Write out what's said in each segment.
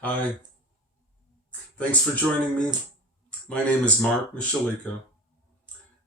Hi, thanks for joining me. My name is Mark Michalika.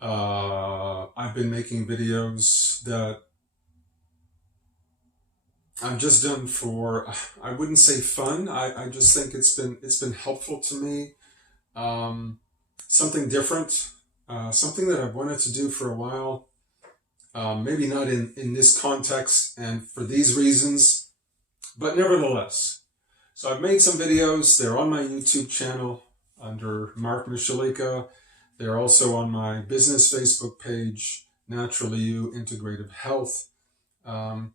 I've been making videos that I've just done for, I wouldn't say fun. I just think it's been helpful to me. Um, Something different, something that I've wanted to do for a while. Maybe not in this context and for these reasons, but nevertheless. So I've made some videos. They're on my YouTube channel under Mark Michalika. They're also on my business Facebook page, Naturally You Integrative Health. Um,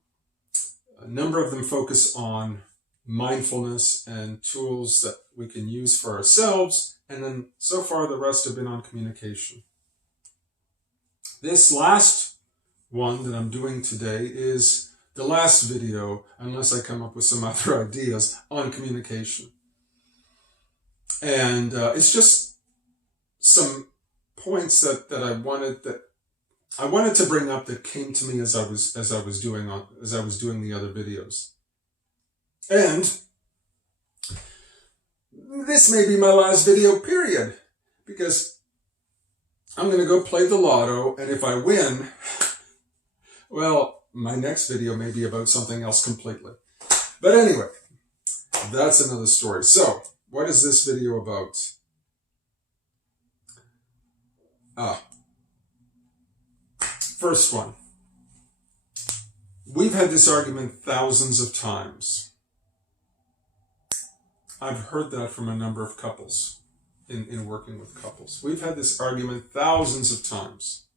a number of them focus on mindfulness and tools that we can use for ourselves. And then so far, the rest have been on communication. This last one that I'm doing today is the last video, unless I come up with some other ideas, on communication. And it's just some points that I wanted to bring up that came to me as I was doing the other videos. And this may be my last video, period, because I'm going to go play the lotto, and if I win, well, my next video may be about something else completely. But anyway, that's another story. So, what is this video about? First one. We've had this argument thousands of times. I've heard that from a number of couples in working with couples. We've had this argument thousands of times.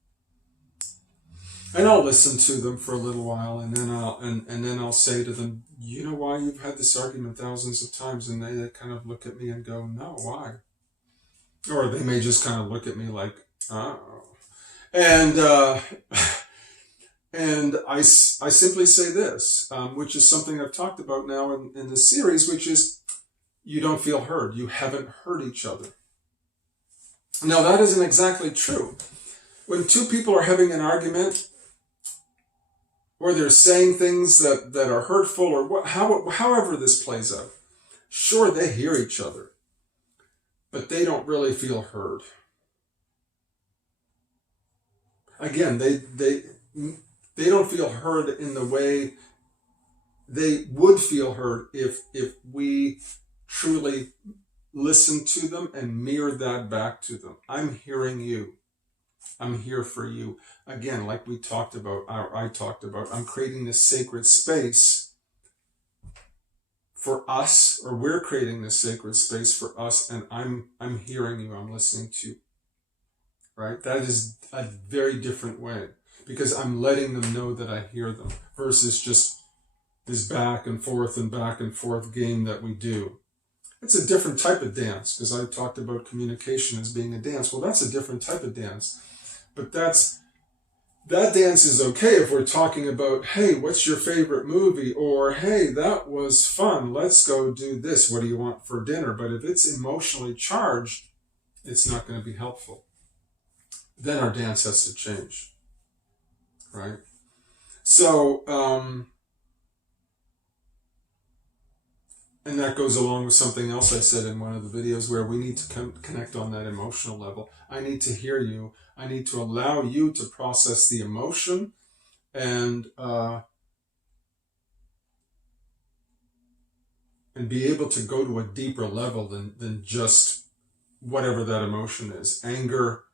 And I'll listen to them for a little while, and then I'll say to them, you know why you've had this argument thousands of times? And they kind of look at me and go, no, why? Or they may just kind of look at me like, oh. And I simply say this, which is something I've talked about now in this series, which is you don't feel heard. You haven't heard each other. Now, that isn't exactly true. When two people are having an argument, or they're saying things that are hurtful, or however this plays out, sure, they hear each other, but they don't really feel heard. Again, they don't feel heard in the way they would feel heard if we truly listen to them and mirror that back to them. I'm hearing you. I'm here for you. Again, like we talked about, or I talked about, I'm creating this sacred space for us, or we're creating this sacred space for us, and I'm hearing you, I'm listening to you. Right? That is a very different way, because I'm letting them know that I hear them, versus just this back and forth game that we do. It's a different type of dance, because I talked about communication as being a dance. Well, that's a different type of dance. But that dance is okay if we're talking about, hey, what's your favorite movie? Or, hey, that was fun. Let's go do this. What do you want for dinner? But if it's emotionally charged, it's not going to be helpful. Then our dance has to change. Right? So, and that goes along with something else I said in one of the videos, where we need to connect on that emotional level. I need to hear you. I need to allow you to process the emotion and be able to go to a deeper level than just whatever that emotion is. Anger,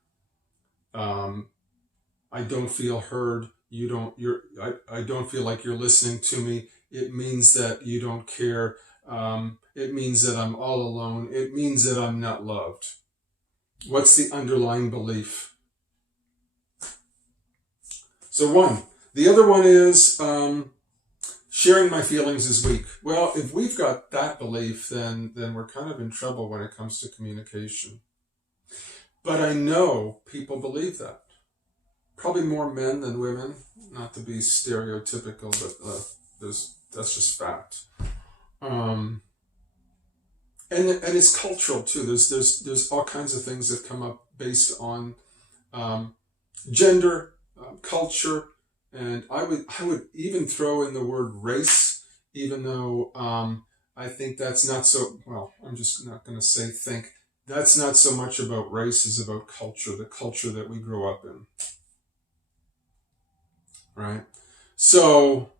I don't feel heard. I don't feel like you're listening to me. It means that you don't care. It means that I'm all alone. It means that I'm not loved. What's the underlying belief? So one. The other one is sharing my feelings is weak. Well, if we've got that belief, then we're kind of in trouble when it comes to communication. But I know people believe that. Probably more men than women. Not to be stereotypical, but that's just fact. And it's cultural too. There's all kinds of things that come up based on gender, culture, and I would even throw in the word race, even though I think that's not so, well, I'm just not going to say think. That's not so much about race as about culture, the culture that we grow up in. Right? So,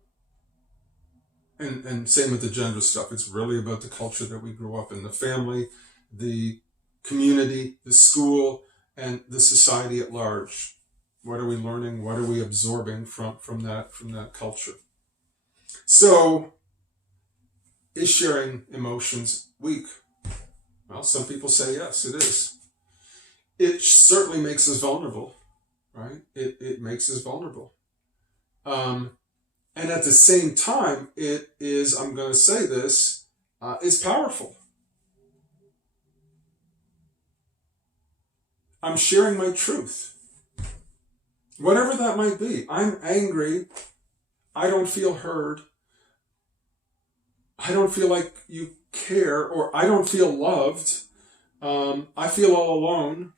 and same with the gender stuff. It's really about the culture that we grew up in, the family, the community, the school, and the society at large. What are we learning? What are we absorbing from that culture? So, is sharing emotions weak? Well, some people say yes, it is. It certainly makes us vulnerable, right? It makes us vulnerable. And at the same time, it is, I'm going to say this, is powerful. I'm sharing my truth. Whatever that might be. I'm angry. I don't feel heard. I don't feel like you care, or I don't feel loved. I feel all alone.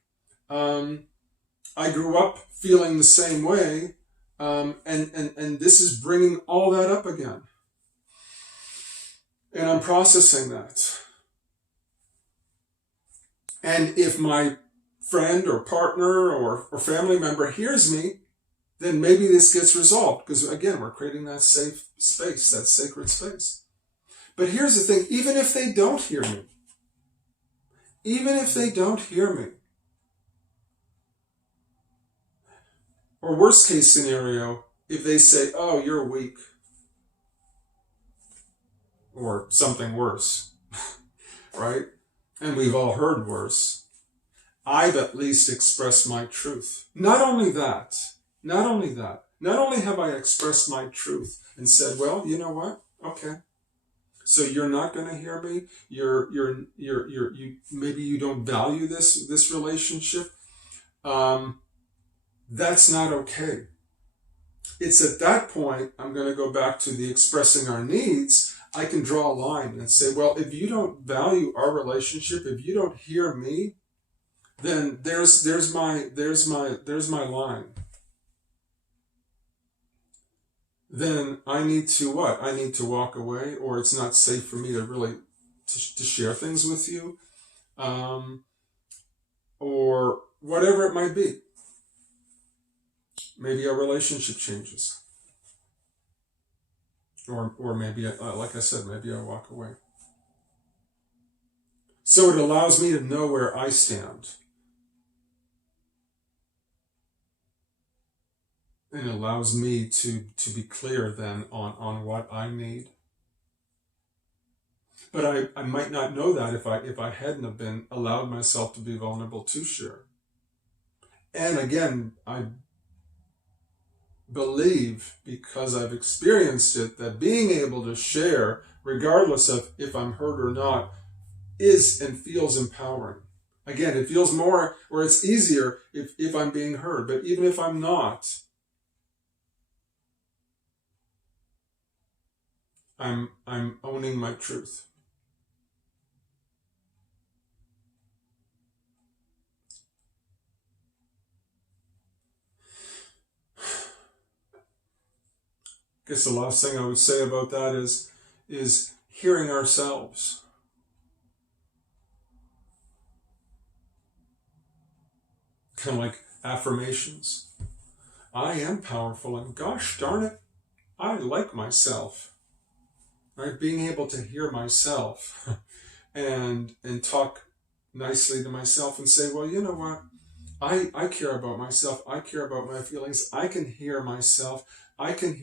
I grew up feeling the same way. And this is bringing all that up again. And I'm processing that. And if my friend or partner or family member hears me, then maybe this gets resolved. Because again, we're creating that safe space, that sacred space. But here's the thing, even if they don't hear me, or worst case scenario, if they say, oh, you're weak, or something worse, right? And we've all heard worse. I've at least expressed my truth. Not only have I expressed my truth and said, well, you know what? Okay. So you're not going to hear me. You maybe you don't value this relationship. That's not okay. It's at that point, I'm going to go back to the expressing our needs. I can draw a line and say, well, if you don't value our relationship, if you don't hear me, then there's my line. Then I need to what? I need to walk away, or it's not safe for me to really to share things with you, or whatever it might be. Maybe our relationship changes, or maybe, like I said, maybe I walk away. So it allows me to know where I stand. And it allows me to be clear then on what I need. But I might not know that if I hadn't have been allowed myself to be vulnerable to share. And again, I believe, because I've experienced it, that being able to share, regardless of if I'm heard or not, is and feels empowering. Again, it feels more, or it's easier if I'm being heard. But even if I'm not, I'm owning my truth. I guess the last thing I would say about that is hearing ourselves. Kind of like affirmations. I am powerful, and gosh darn it, I like myself. Right? Being able to hear myself and talk nicely to myself and say, well, you know what? I care about myself. I care about my feelings. I can hear myself. I can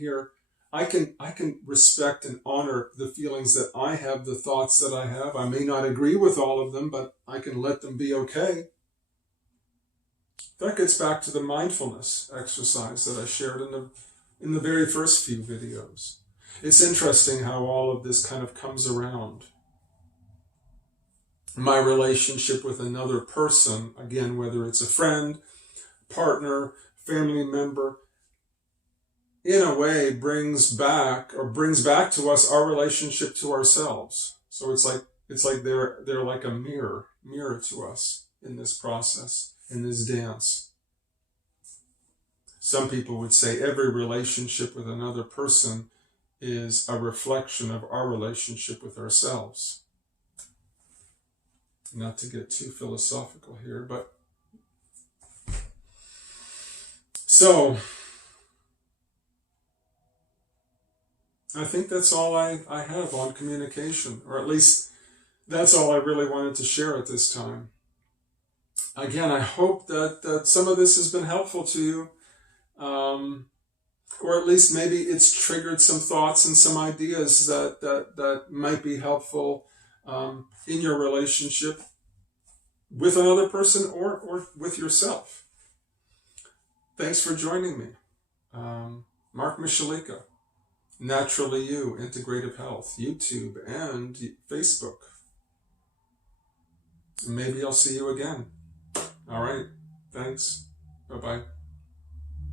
respect and honor the feelings that I have, the thoughts that I have. I may not agree with all of them, but I can let them be okay. That gets back to the mindfulness exercise that I shared in the very first few videos. It's interesting how all of this kind of comes around. My relationship with another person, again, whether it's a friend, partner, family member, in a way brings back to us our relationship to ourselves. So it's like they're like a mirror to us in this process, in this dance. Some people would say every relationship with another person is a reflection of our relationship with ourselves. Not to get too philosophical here, but so I think that's all I have on communication, or at least that's all I really wanted to share at this time. Again, I hope that some of this has been helpful to you, or at least maybe it's triggered some thoughts and some ideas that might be helpful in your relationship with another person or with yourself. Thanks for joining me. Mark Michalika, Naturally You, Integrative Health, YouTube and Facebook. Maybe I'll see you again. All right. Thanks. Bye-bye.